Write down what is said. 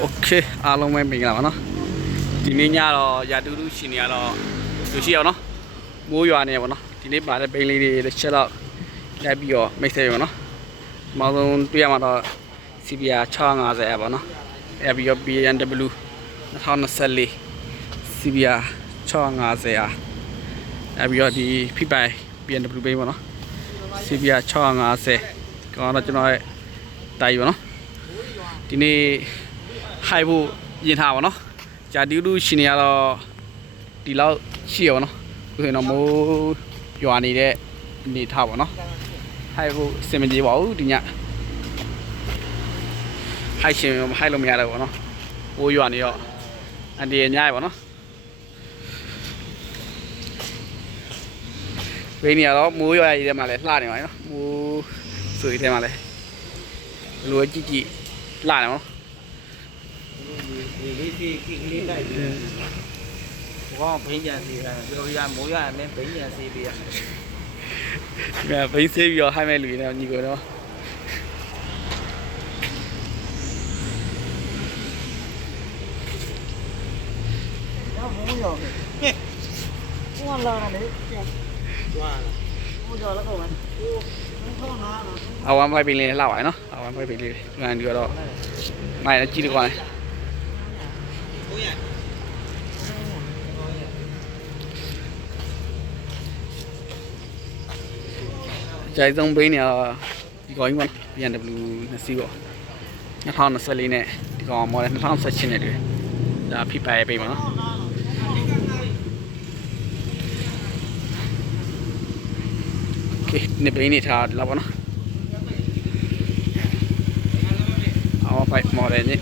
โอเคအားလုံးပဲမင်္ဂလာပါနော်ဒီနေ့ညတော့ရာတူတူရှင်နေရတော့လူရှိအောင်နော်မိုးရွာနေပါနော်ဒီနေ့ပါတဲ့ပိန်းလေးတွေတစ်ချက်တော့လိုက်ပြီးတော့မိတ်ဆက်ရပါနော်အမှောင်ဆုံးတွေ့ရမှာတော့ CBR 650ပါနော်အဲ့ပြီးတော့ BMW 2024 CBR 650အဲ့ပြီးတော့ဒီဖိပိုင် BMW ပိန်းပါနော် CBR 650ကောင်းတော့ကျွန်တော်ရဲ့တာကြီးပါနော်ဒီနေ့ဟိုက်ဖို့ရင်ထားပါနော်ဂျာတူတူရှင်နေရတော့ဒီလောက်ရှိရပါနော်ဆိုရင်တော့မိုးရွာနေတဲ့အနေထားပါနော်ဟိုက်ဖို့အဆင်မပြေပါဘူးဒီညဟိုက်ရှင်ဟိုက်လို့မရတော့ဘူးနော်မိုးရွာနေတော့အန်ဒီရညရပါနော်ဝိနေရတော့မိုးရွာရည်ထဲမှာလဲလှနေပါနော်မိုးဆွေထဲမှာလဲလိုကြည့်ကြည့်လှနေပါနော်我赔钱谁了？表演模样没赔钱谁的呀？ဒီမှာဘိန်းဆေးပြီးတော့ဟိုက်မဲ့လူတွေနဲ့ညီကိုတော့我拉了没？抓了。我抓了够没？အဝမ်းဖိုက်ပင်လေးလှပါနော်အဝမ်းဖိုက်ပင်လေးငန်ဒီတော့မိုင်လည်းကြည့်တော့ကောင်းတယ်ကျိုင်ဆုံးဘိန်းနေတော့ဒီကောင်ကြီးက BMW နှစ်စီးပေါ့2024နဲ့ဒီကောင် model 2018နဲ့တွေ့ဒါဖိပိုင်ပိန်းပါနော်โอเคနေဘိန်းနေထားလောက်ပါနော်အော်ဖိုက် model ည